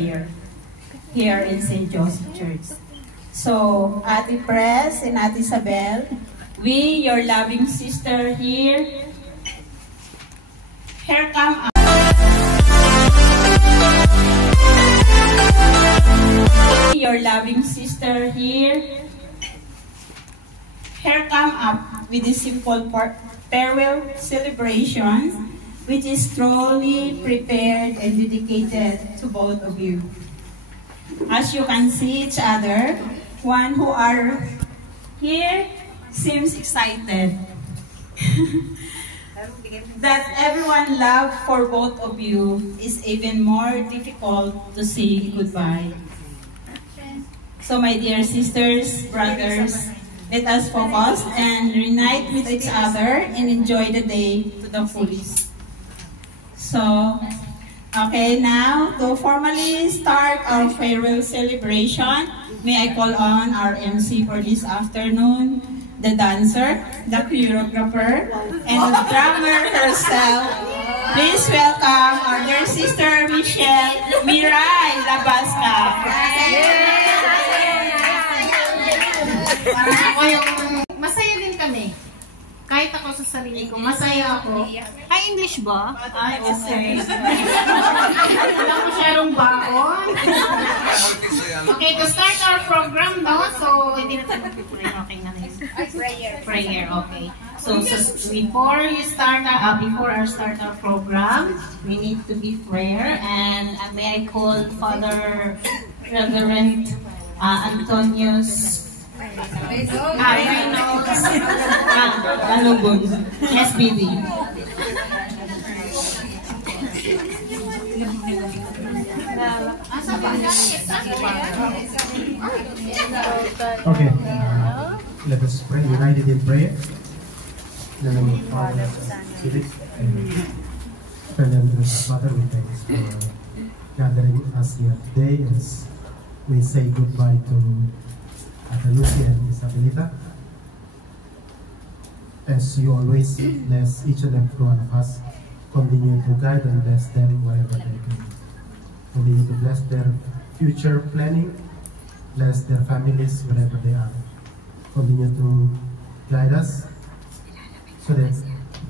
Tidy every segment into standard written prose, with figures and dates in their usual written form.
here in St. Joseph Church. So, Ate Pres and Ate Isabel, we, your loving sister here come up. Your loving sister here come up with a simple farewell celebration, which is truly prepared and dedicated to both of you. As you can see each other, one who are here seems excited. That everyone love for both of you is even more difficult to say goodbye. So my dear sisters, brothers, let us focus and reunite with each other and enjoy the day to the fullest. So, okay, now to formally start our farewell celebration, may I call on our MC for this afternoon, the dancer, the choreographer, and the drummer herself. Please welcome our dear sister Michelle Miray Labasca. Masaya din kami. Kahit ako sa sarili ko, masaya ako. Ay, English ba? Ay, okay. Wala ko siyarong baon. Okay, to start our program, no? So, hindi na tayo mag-pray. Okay na rin. Prayer, okay. So, before our start our program, we need to be prayer. And may I call Father Reverend Antonius Reynolds Balubon, SBD. Okay, let us pray, united in prayer. In the name of the Father, Spirit, and Father, we thank you for gathering us here today as we say goodbye to Ate Lucy and Isabelita. As you always bless each and every one of us, continue to guide and bless them wherever they go. Continue to bless their future planning, bless their families wherever they are. Continue to guide us so that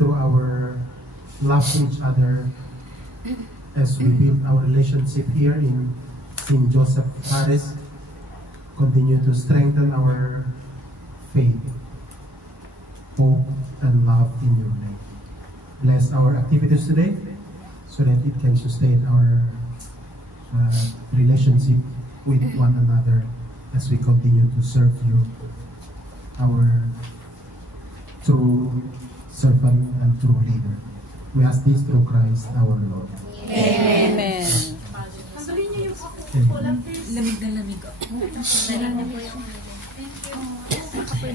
through our love to each other, as we build our relationship here in St. Joseph Paris, continue to strengthen our faith, hope, and love in your name. Bless our activities today so that it can sustain our relationship with one another as we continue to serve you, our true servant and true leader. We ask this through Christ our Lord. Amen.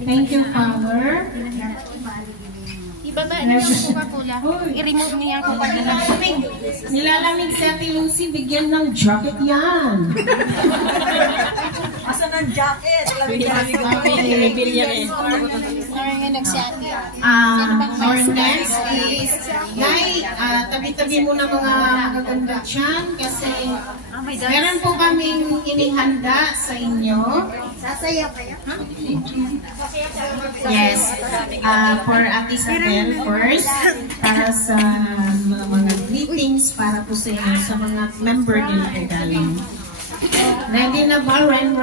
Thank you, Father. Ibaba niyo ang Coca-Cola. I-remove niya ang Coca-Cola. Nilalamig si Ate Lucy, bigyan ng jacket yan. Asa ng jacket? Sorry nga nagsi-ate. Our next is, Nay, tabi-tabi mo na mga magaganda dyan kasi meron po kaming inihanda sa inyo. Sasaya kayo? Yes, for Ate Isabel first, para sa mga greetings para po sa inyo, sa mga member nila na galing. Ready na ba, Ren?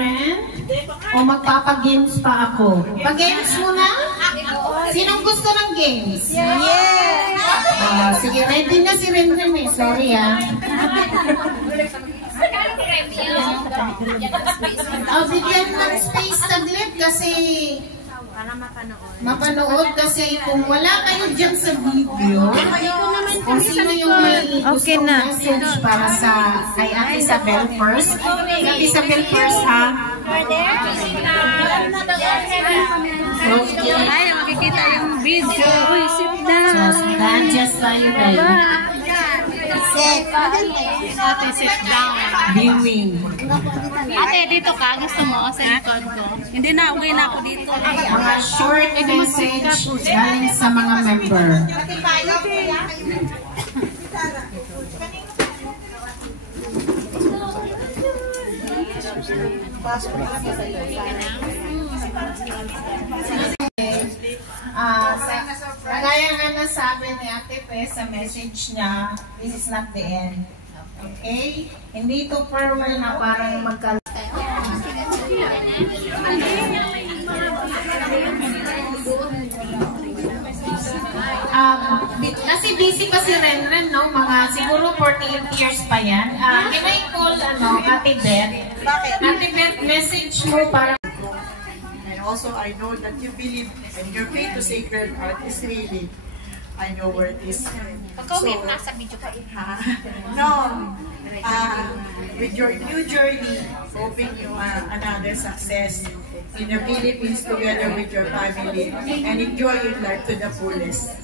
O magpapagames pa ako? Pag-games muna? Sinong gusto ng games? Yes! Sige, ready na si Ren eh. Sorry bigyan ng space saglit kasi mapanood kasi kung wala kayo dyan sa video, kung sino yung may gustong message para sa kay Ate Isabel first. Ate Isabel first, ha? Okay. Ay, makikita yung video. Uy, sit down. So, digest tayo tayo. Sit. Ate, sit down. Viewing. Ate, dito ka. Gusto mo sa likod ko? Hindi na, uwi na ako dito. Mga short message galing sa mga member. Kagaya nga nasabi ni Ate Pe sa message niya, this is not the end. Okay? Hindi ito farewell na parang kasi busy pa si Renren, no? Mga siguro 48 years pa yan. Can I call, Ate Beth? Ate Beth, message mo para... And also, I know that you believe and your faith to Sacred Heart is really, I know where it is. Pagka-uwi, nasa video ka. No, with your new journey, hoping you another success in the Philippines together with your family and enjoy your life to the fullest.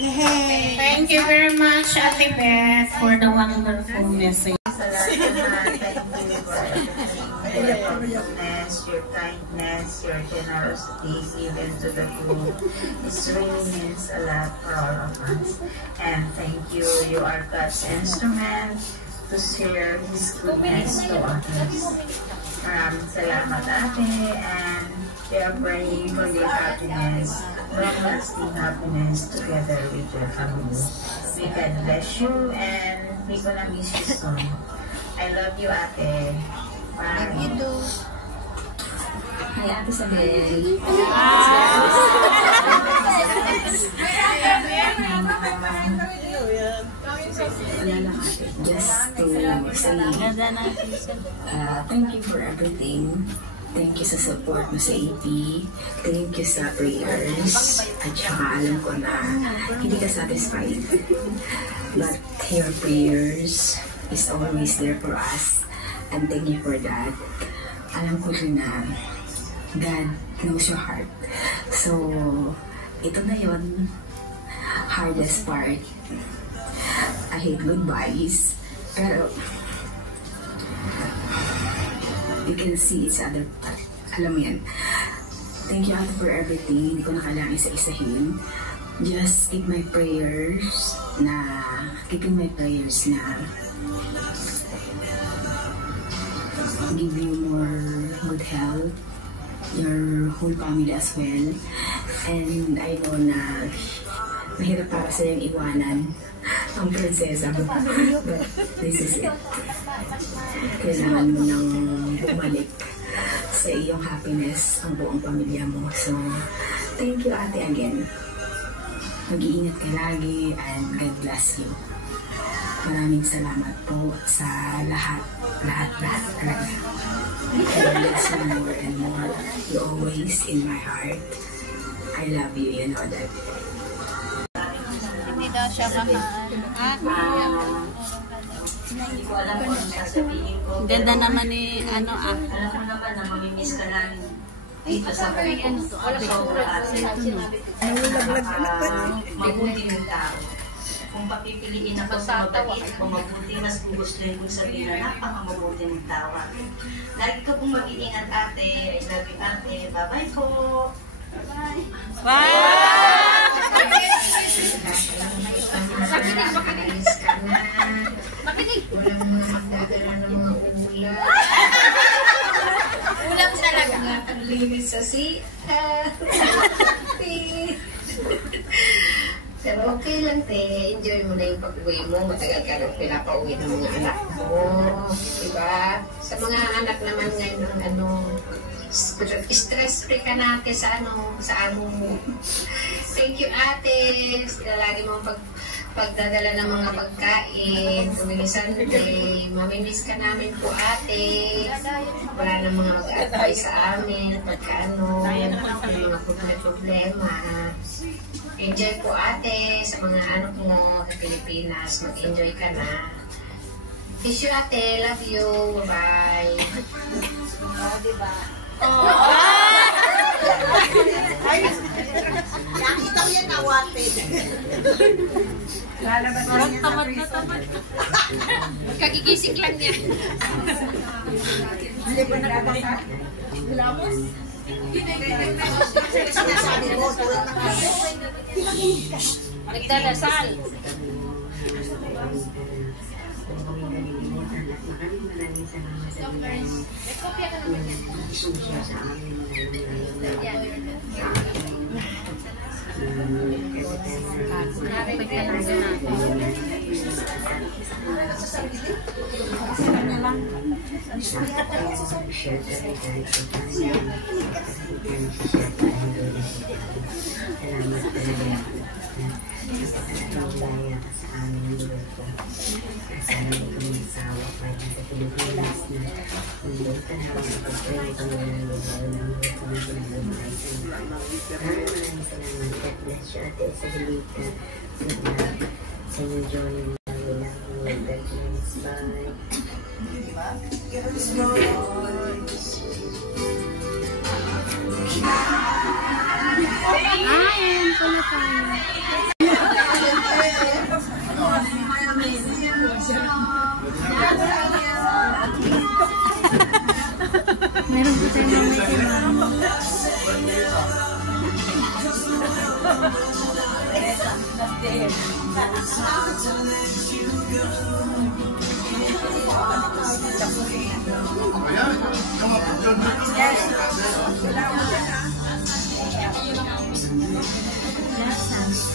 Thank you very much, Ate Beth, for the wonderful message. Your kindness, your generosity, even to the poor. It really means a lot for all of us. And thank you. You are God's instrument to share His goodness to others. Maraming salamat, Ate, and we are praying for your happiness, long-lasting happiness together with your family. May God bless you, and we gonna miss you soon. I love you, Ate. Bye. Love you too. Hi, Ate Sabel. Just to say, thank you for everything. Thank you sa support mo sa AP. Thank you sa prayers. At saka alam ko na hindi ka satisfied. But your prayers is always there for us. And thank you for that. Alam ko rin na God knows your heart. So, ito na yun. Hardest part. I hate goodbyes. Pero, you can see each other. Alam mo yan. Thank you, Ate, for everything. Hindi ko na kailangan isa-isahin. Just keep my prayers na keeping my prayers na give you more good health, your whole family as well. And I know na mahirap para sa yung iwanan ang prinsesa, but this is it. Kailangan mo nang bumalik sa iyong happiness ang buong pamilya mo. So, thank you, Ate, again. Mag-iingat ka lagi and God bless you. Maraming salamat po sa lahat talaga. God bless you more and more. You're always in my heart. I love you, you know that. Hindi daw siya mahal. Hindi ko alam kung anong sasabihin ko. Ganda naman ni Alam mo naman na mamimiss ka lang dito sa buhay. Sobra ate. Mabuti ng tao. Kung papipiliin ako sa mabait o mabuti, mas gugustuhin kong sabihin na napakamabuti ng tao. Lagi ka pong mag-iingat, Ate. I love you, Ate. Bye-bye po. Bye-bye. Makinig! Walang mga magdadala ng mga ulam. Ulam talaga. Ang linis sa Pero okay lang, te. Enjoy mo na yung pag-uwi mo. Matagal ka rin pinapauwi ng mga anak mo. Diba? Sa mga anak naman ngayon, stress-free ka natin sa amo mo. Thank you, Ate. Lagi mong pagdadala ng mga pagkain. Tuwing Sunday. Mamimiss ka namin po, Ate. Wala nang mga mag-advise sa amin. Pagkaano, mga problema. Enjoy po, Ate, sa mga anak mo sa Pilipinas. Mag-enjoy ka na. Kiss you, Ate. Love you. Bye-bye. Diba? Nakita ko yan nawapid. Lalabas na yan. Tamad. Kagigising lang niya. Hindi pa nakabasa. Hilamos? Sinasabi mo, tulad na kasi. Nagdadasal. Maraming salamat. siya sa amin Ayan pala tayo. Meron po tayo mamay kay mama. Yes.